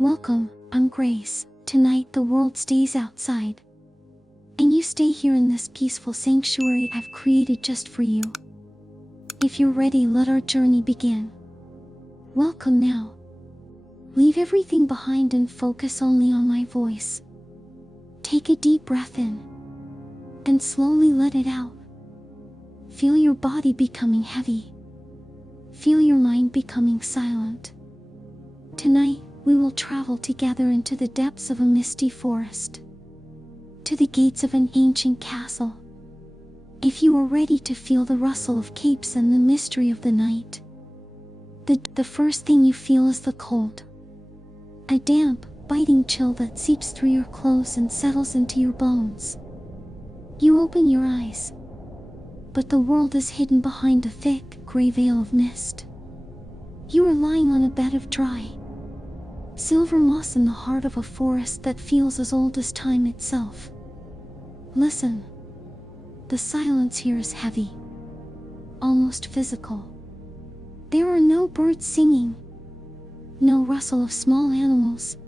Welcome, I'm Grace. Tonight the world stays outside, and you stay here in this peaceful sanctuary I've created just for you. If you're ready, let our journey begin. Welcome now. Leave everything behind and focus only on my voice. Take a deep breath in, and slowly let it out. Feel your body becoming heavy. Feel your mind becoming silent. Tonight, we will travel together into the depths of a misty forest, to the gates of an ancient castle. If you are ready to feel the rustle of capes and the mystery of the night, the first thing you feel is the cold. A damp, biting chill that seeps through your clothes and settles into your bones. You open your eyes, but the world is hidden behind a thick, gray veil of mist. You are lying on a bed of dry, silver moss in the heart of a forest that feels as old as time itself. Listen. The silence here is heavy, almost physical. There are no birds singing, no rustle of small animals,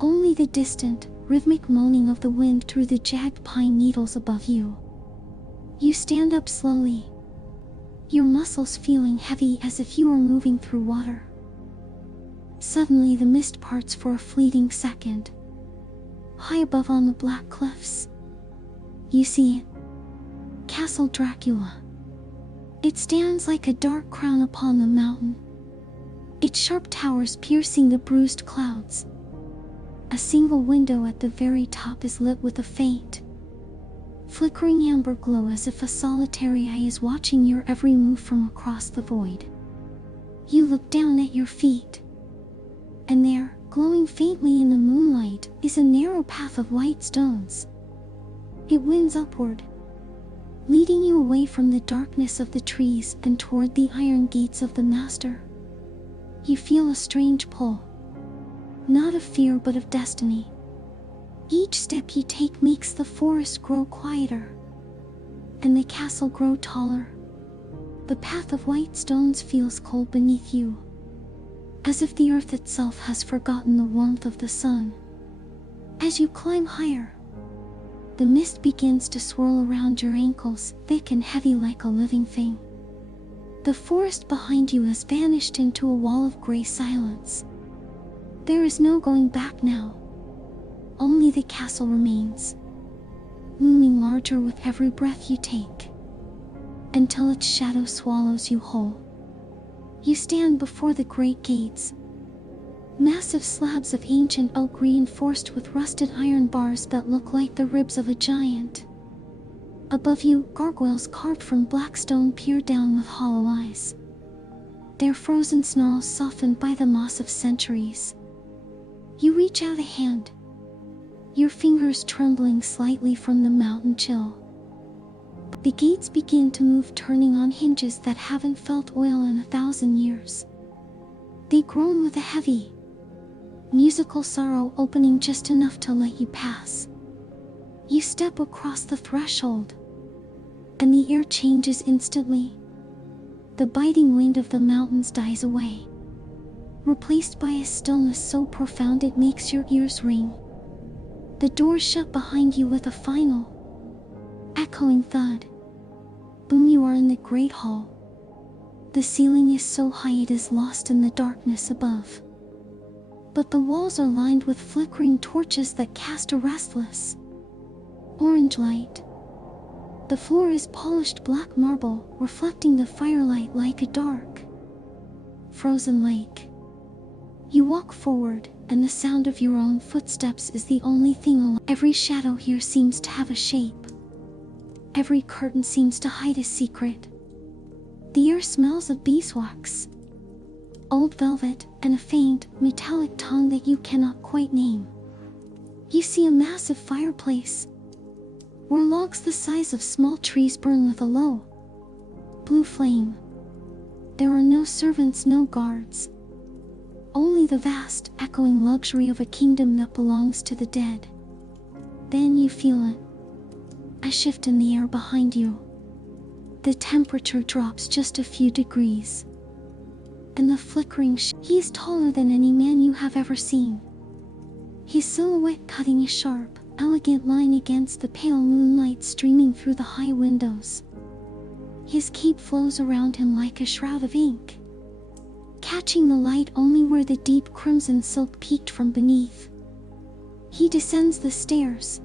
only the distant, rhythmic moaning of the wind through the jagged pine needles above you. You stand up slowly, your muscles feeling heavy as if you were moving through water. Suddenly the mist parts for a fleeting second. High above on the black cliffs, you see it. Castle Dracula. It stands like a dark crown upon the mountain, its sharp towers piercing the bruised clouds. A single window at the very top is lit with a faint, flickering amber glow as if a solitary eye is watching your every move from across the void. You look down at your feet, and there, glowing faintly in the moonlight, is a narrow path of white stones. It winds upward, leading you away from the darkness of the trees and toward the iron gates of the master. You feel a strange pull, not of fear but of destiny. Each step you take makes the forest grow quieter, and the castle grow taller. The path of white stones feels cold beneath you, as if the earth itself has forgotten the warmth of the sun. As you climb higher, the mist begins to swirl around your ankles, thick and heavy like a living thing. The forest behind you has vanished into a wall of gray silence. There is no going back now. Only the castle remains, looming larger with every breath you take, until its shadow swallows you whole. You stand before the great gates, massive slabs of ancient oak reinforced with rusted iron bars that look like the ribs of a giant. Above you, gargoyles carved from black stone peer down with hollow eyes, their frozen snarls softened by the moss of centuries. You reach out a hand, your fingers trembling slightly from the mountain chill. The gates begin to move, turning on hinges that haven't felt oil in 1,000 years. They groan with a heavy, musical sorrow, opening just enough to let you pass. You step across the threshold, and the air changes instantly. The biting wind of the mountains dies away, replaced by a stillness so profound it makes your ears ring. The doors shut behind you with a final, echoing thud. Boom, you are in the great hall. The ceiling is so high it is lost in the darkness above, but the walls are lined with flickering torches that cast a restless, orange light. The floor is polished black marble, reflecting the firelight like a dark, frozen lake. You walk forward, and the sound of your own footsteps is the only thing alive. Every shadow here seems to have a shape. Every curtain seems to hide a secret. The air smells of beeswax, old velvet, and a faint, metallic tongue that you cannot quite name. You see a massive fireplace, where logs the size of small trees burn with a low, blue flame. There are no servants, no guards, only the vast, echoing luxury of a kingdom that belongs to the dead. Then you feel it. A shift in the air behind you. The temperature drops just a few degrees. and the flickering he is taller than any man you have ever seen. His silhouette cutting a sharp, elegant line against the pale moonlight streaming through the high windows. His cape flows around him like a shroud of ink, catching the light only where the deep crimson silk peeked from beneath. He descends the stairs,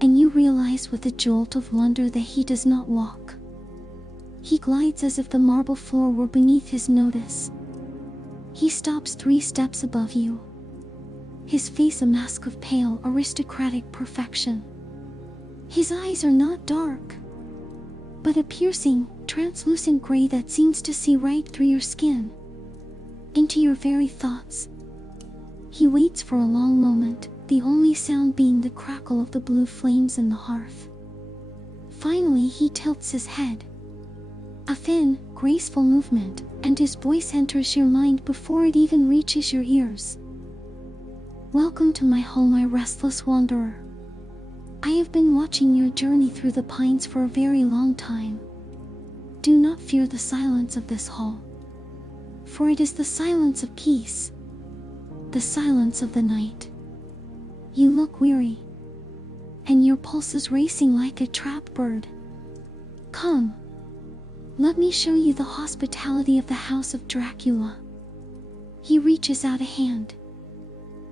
and you realize with a jolt of wonder that he does not walk. He glides as if the marble floor were beneath his notice. He stops 3 steps above you, his face a mask of pale, aristocratic perfection. His eyes are not dark, but a piercing, translucent gray that seems to see right through your skin, into your very thoughts. He waits for a long moment, the only sound being the crackle of the blue flames in the hearth. Finally, he tilts his head. A thin, graceful movement, and his voice enters your mind before it even reaches your ears. Welcome to my home, my restless wanderer. I have been watching your journey through the pines for a very long time. Do not fear the silence of this hall, for it is the silence of peace, the silence of the night. You look weary, and your pulse is racing like a trapped bird. Come, let me show you the hospitality of the House of Dracula. He reaches out a hand.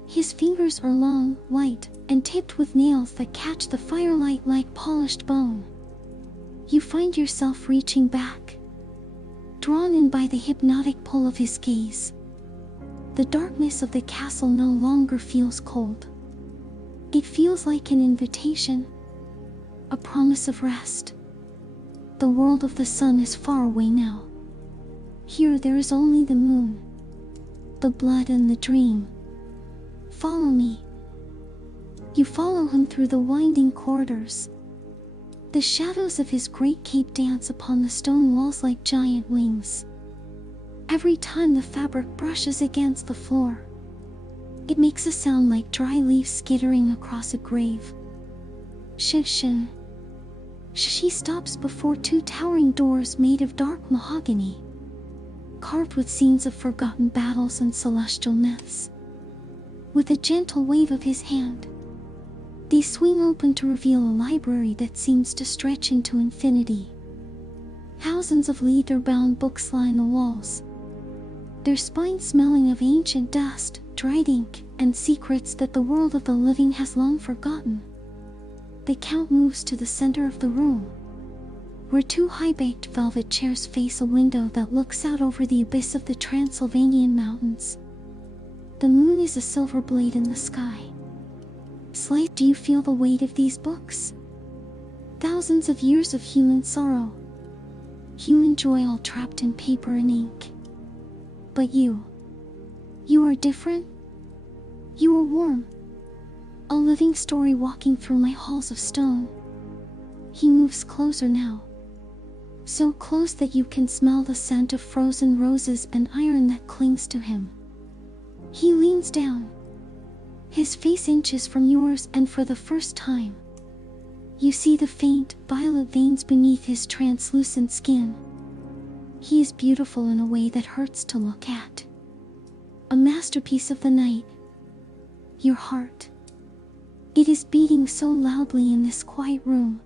His fingers are long, white, and tipped with nails that catch the firelight like polished bone. You find yourself reaching back, drawn in by the hypnotic pull of his gaze. The darkness of the castle no longer feels cold. It feels like an invitation, a promise of rest. The world of the sun is far away now. Here there is only the moon, the blood and the dream. Follow me. You follow him through the winding corridors. The shadows of his great cape dance upon the stone walls like giant wings. Every time the fabric brushes against the floor, it makes a sound like dry leaves skittering across a grave. Shishin. She stops before 2 towering doors made of dark mahogany, carved with scenes of forgotten battles and celestial myths. With a gentle wave of his hand, they swing open to reveal a library that seems to stretch into infinity. Thousands of leather-bound books line the walls, their spines smelling of ancient dust, dried ink, and secrets that the world of the living has long forgotten. The count moves to the center of the room, where 2 high-backed velvet chairs face a window that looks out over the abyss of the Transylvanian mountains. The moon is a silver blade in the sky. Slate, do you feel the weight of these books? Thousands of years of human sorrow, human joy all trapped in paper and ink. But you are different. You are warm, a living story walking through my halls of stone. He moves closer now, so close that you can smell the scent of frozen roses and iron that clings to him. He leans down, his face inches from yours, and for the first time, you see the faint, violet veins beneath his translucent skin. He is beautiful in a way that hurts to look at. A masterpiece of the night. Your heart. It is beating so loudly in this quiet room.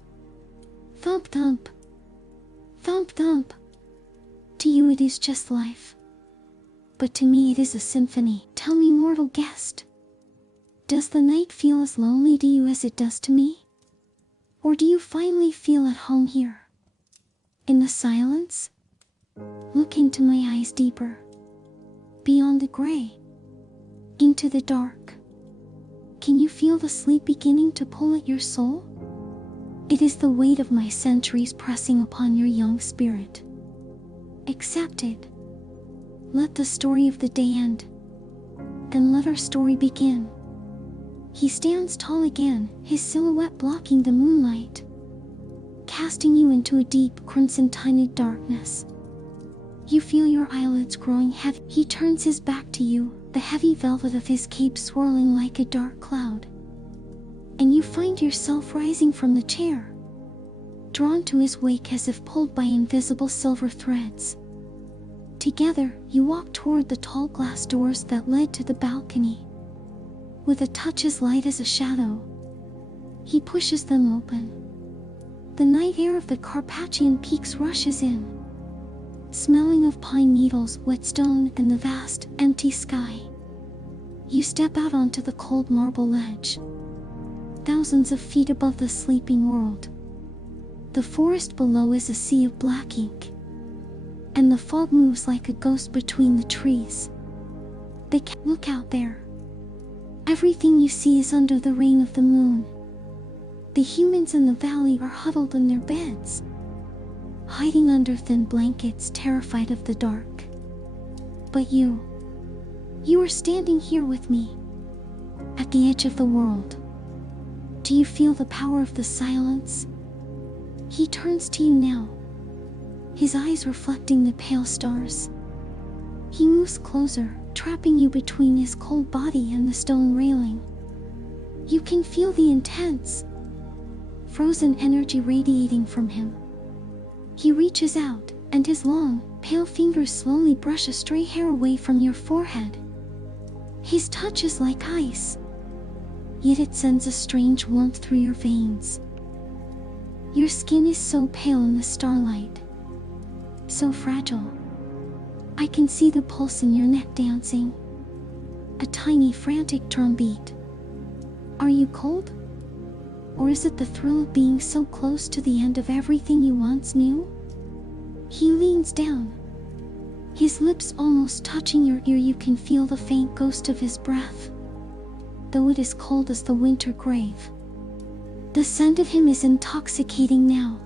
Thump thump. Thump thump. To you it is just life. But to me it is a symphony. Tell me, mortal guest, does the night feel as lonely to you as it does to me? Or do you finally feel at home here? In the silence? Look into my eyes deeper. Beyond the gray. Into the dark. Can you feel the sleep beginning to pull at your soul? It is the weight of my centuries pressing upon your young spirit. Accept it. Let the story of the day end, and let our story begin. He stands tall again, his silhouette blocking the moonlight, casting you into a deep, crimson-tinted darkness. You feel your eyelids growing heavy. He turns his back to you, the heavy velvet of his cape swirling like a dark cloud. And you find yourself rising from the chair, drawn to his wake as if pulled by invisible silver threads. Together, you walk toward the tall glass doors that led to the balcony. With a touch as light as a shadow, he pushes them open. The night air of the Carpathian peaks rushes in, smelling of pine needles, wet stone, and the vast, empty sky. You step out onto the cold marble ledge, thousands of feet above the sleeping world. The forest below is a sea of black ink, and the fog moves like a ghost between the trees. Look out there. Everything you see is under the rain of the moon. The humans in the valley are huddled in their beds, hiding under thin blankets, terrified of the dark. But you are standing here with me, at the edge of the world. Do you feel the power of the silence? He turns to you now, his eyes reflecting the pale stars. He moves closer, trapping you between his cold body and the stone railing. You can feel the intense, frozen energy radiating from him. He reaches out, and his long, pale fingers slowly brush a stray hair away from your forehead. His touch is like ice, yet it sends a strange warmth through your veins. Your skin is so pale in the starlight, so fragile. I can see the pulse in your neck dancing, a tiny frantic drumbeat. Are you cold? Or is it the thrill of being so close to the end of everything you once knew? He leans down, his lips almost touching your ear. You can feel the faint ghost of his breath, though it is cold as the winter grave. The scent of him is intoxicating now.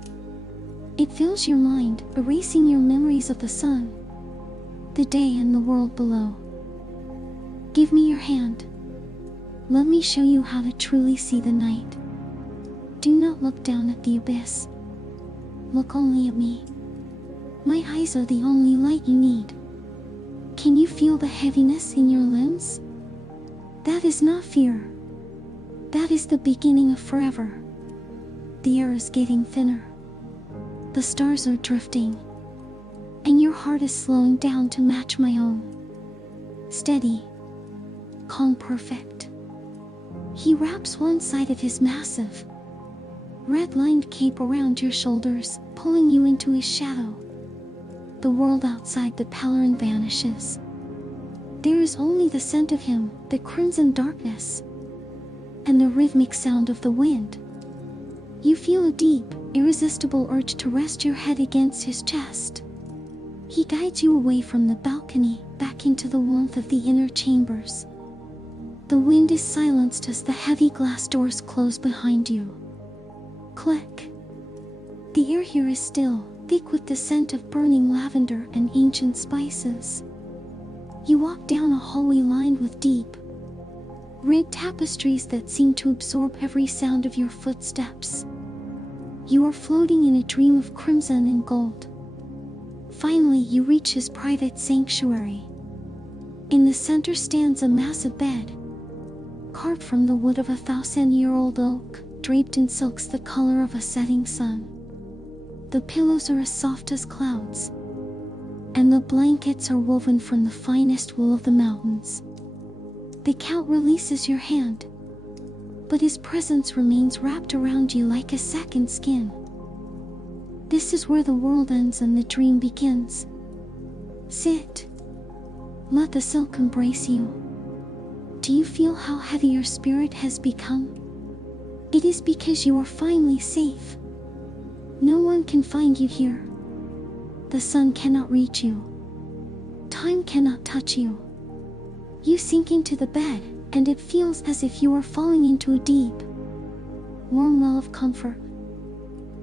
It fills your mind, erasing your memories of the sun, the day, and the world below. Give me your hand. Let me show you how to truly see the night. Do not look down at the abyss. Look only at me. My eyes are the only light you need. Can you feel the heaviness in your limbs? That is not fear. That is the beginning of forever. The air is getting thinner. The stars are drifting, and your heart is slowing down to match my own. Steady, calm, perfect. He wraps one side of his massive, red-lined cape around your shoulders, pulling you into his shadow. The world outside the palarin vanishes. There is only the scent of him, the crimson darkness, and the rhythmic sound of the wind. You feel a deep, irresistible urge to rest your head against his chest. He guides you away from the balcony, back into the warmth of the inner chambers. The wind is silenced as the heavy glass doors close behind you. Click. The air here is still, thick with the scent of burning lavender and ancient spices. You walk down a hallway lined with deep, red tapestries that seem to absorb every sound of your footsteps. You are floating in a dream of crimson and gold. Finally, you reach his private sanctuary. In the center stands a massive bed, carved from the wood of a 1,000-year-old oak, draped in silks the color of a setting sun. The pillows are as soft as clouds, and the blankets are woven from the finest wool of the mountains. The Count releases your hand, but his presence remains wrapped around you like a second skin. This is where the world ends and the dream begins. Sit. Let the silk embrace you. Do you feel how heavy your spirit has become? It is because you are finally safe. No one can find you here. The sun cannot reach you. Time cannot touch you. You sink into the bed, and it feels as if you are falling into a deep, warm well of comfort.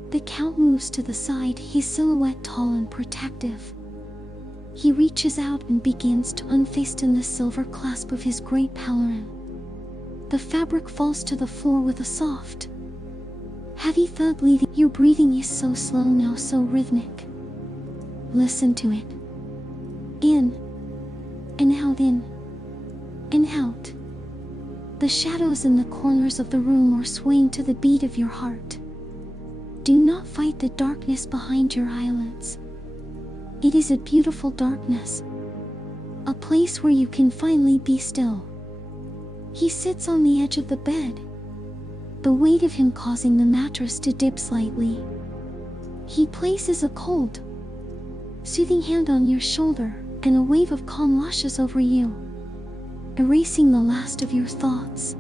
The Count moves to the side, his silhouette tall and protective. He reaches out and begins to unfasten the silver clasp of his great palarin. The fabric falls to the floor with a soft, heavy thud, leaving your breathing is so slow now, so rhythmic. Listen to it. In and out, in and out. The shadows in the corners of the room are swaying to the beat of your heart. Do not fight the darkness behind your eyelids. It is a beautiful darkness, a place where you can finally be still. He sits on the edge of the bed, the weight of him causing the mattress to dip slightly. He places a cold, soothing hand on your shoulder, and a wave of calm washes over you, erasing the last of your thoughts.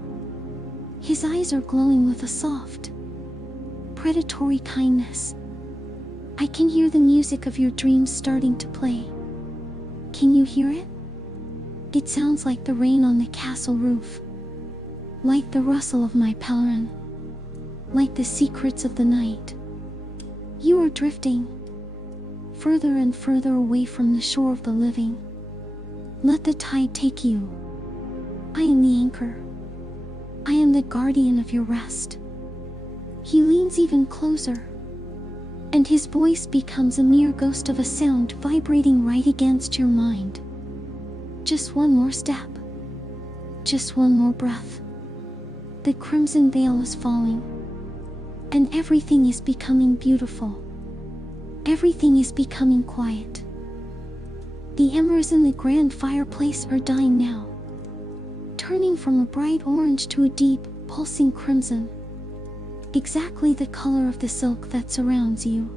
His eyes are glowing with a soft, predatory kindness. I can hear the music of your dreams starting to play. Can you hear it? It sounds like the rain on the castle roof, like the rustle of my pelerin, like the secrets of the night. You are drifting further and further away from the shore of the living. Let the tide take you. I am the anchor. I am the guardian of your rest. He leans even closer, and his voice becomes a mere ghost of a sound vibrating right against your mind. Just one more step. Just one more breath. The crimson veil is falling, and everything is becoming beautiful. Everything is becoming quiet. The embers in the grand fireplace are dying now, turning from a bright orange to a deep, pulsing crimson, exactly the color of the silk that surrounds you.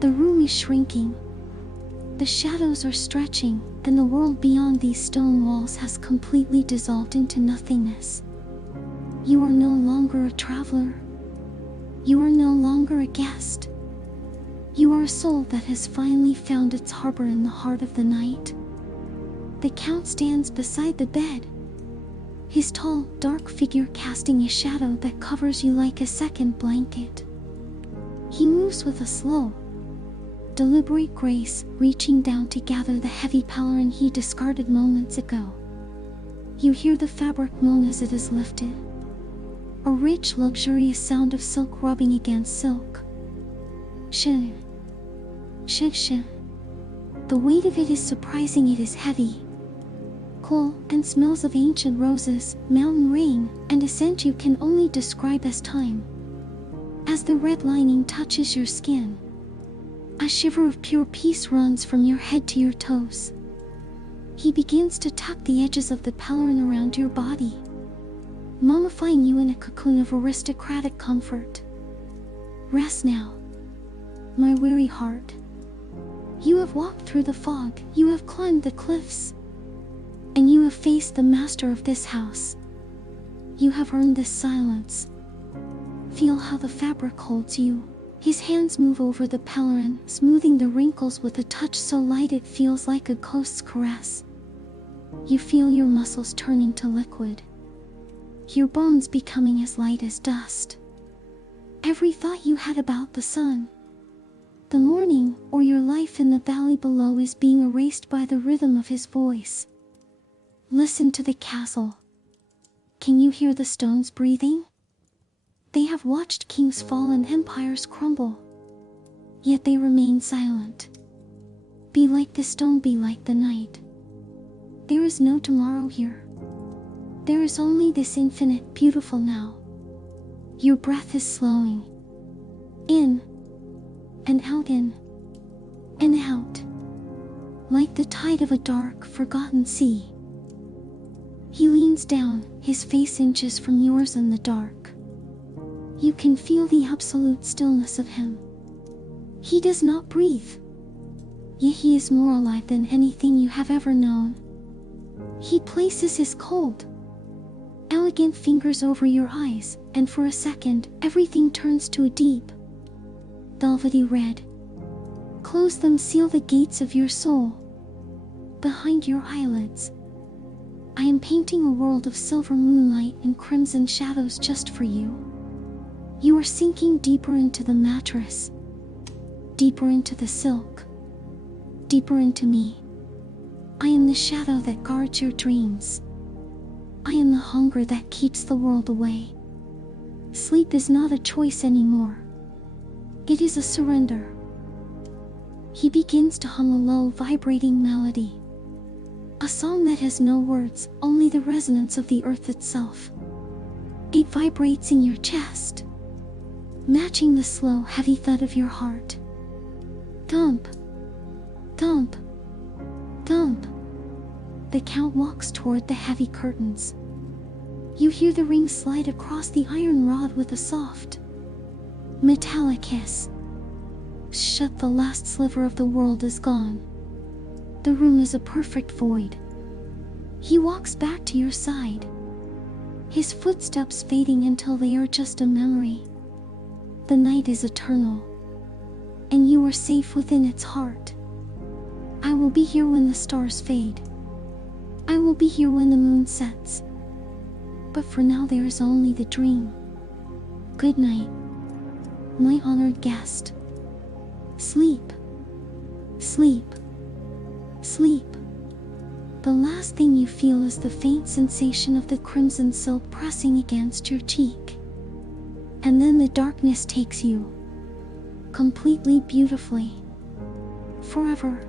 The room is shrinking. The shadows are stretching, and the world beyond these stone walls has completely dissolved into nothingness. You are no longer a traveler. You are no longer a guest. You are a soul that has finally found its harbor in the heart of the night. The Count stands beside the bed, his tall, dark figure casting a shadow that covers you like a second blanket. He moves with a slow, deliberate grace, reaching down to gather the heavy pelerin he discarded moments ago. You hear the fabric moan as it is lifted, a rich, luxurious sound of silk rubbing against silk. Shin, shin, shin. The weight of it is surprising. It is heavy, cool, and smells of ancient roses, mountain rain, and a scent you can only describe as time. As the red lining touches your skin, a shiver of pure peace runs from your head to your toes. He begins to tuck the edges of the pelerin around your body, mummifying you in a cocoon of aristocratic comfort. Rest now, my weary heart. You have walked through the fog, you have climbed the cliffs, and you have faced the master of this house. You have earned this silence. Feel how the fabric holds you. His hands move over the pelerin, smoothing the wrinkles with a touch so light it feels like a ghost's caress. You feel your muscles turning to liquid, your bones becoming as light as dust. Every thought you had about the sun, the morning, or your life in the valley below is being erased by the rhythm of his voice. Listen to the castle. Can you hear the stones breathing? They have watched kings fall and empires crumble, yet they remain silent. Be like the stone, be like the night. There is no tomorrow here. There is only this infinite, beautiful now. Your breath is slowing. In and out, in and out, like the tide of a dark, forgotten sea. He leans down, his face inches from yours in the dark. You can feel the absolute stillness of him. He does not breathe, yet he is more alive than anything you have ever known. He places his cold, elegant fingers over your eyes, and for a second, everything turns to a deep, velvety red. Close them, seal the gates of your soul. Behind your eyelids, I am painting a world of silver moonlight and crimson shadows just for you. You are sinking deeper into the mattress, deeper into the silk, deeper into me. I am the shadow that guards your dreams. I am the hunger that keeps the world away. Sleep is not a choice anymore. It is a surrender. He begins to hum a low, vibrating melody. A song that has no words, only the resonance of the earth itself. It vibrates in your chest, matching the slow, heavy thud of your heart. Thump, Thump! Thump! The count walks toward the heavy curtains. You hear the ring slide across the iron rod with a soft, metallic hiss. Shut, the last sliver of the world is gone. The room is a perfect void. He walks back to your side, his footsteps fading until they are just a memory. The night is eternal, and you are safe within its heart. I will be here when the stars fade. I will be here when the moon sets. But for now there is only the dream. Good night, my honored guest. Sleep. Sleep. Sleep. The last thing you feel is the faint sensation of the crimson silk pressing against your cheek. And then the darkness takes you, completely, beautifully, forever.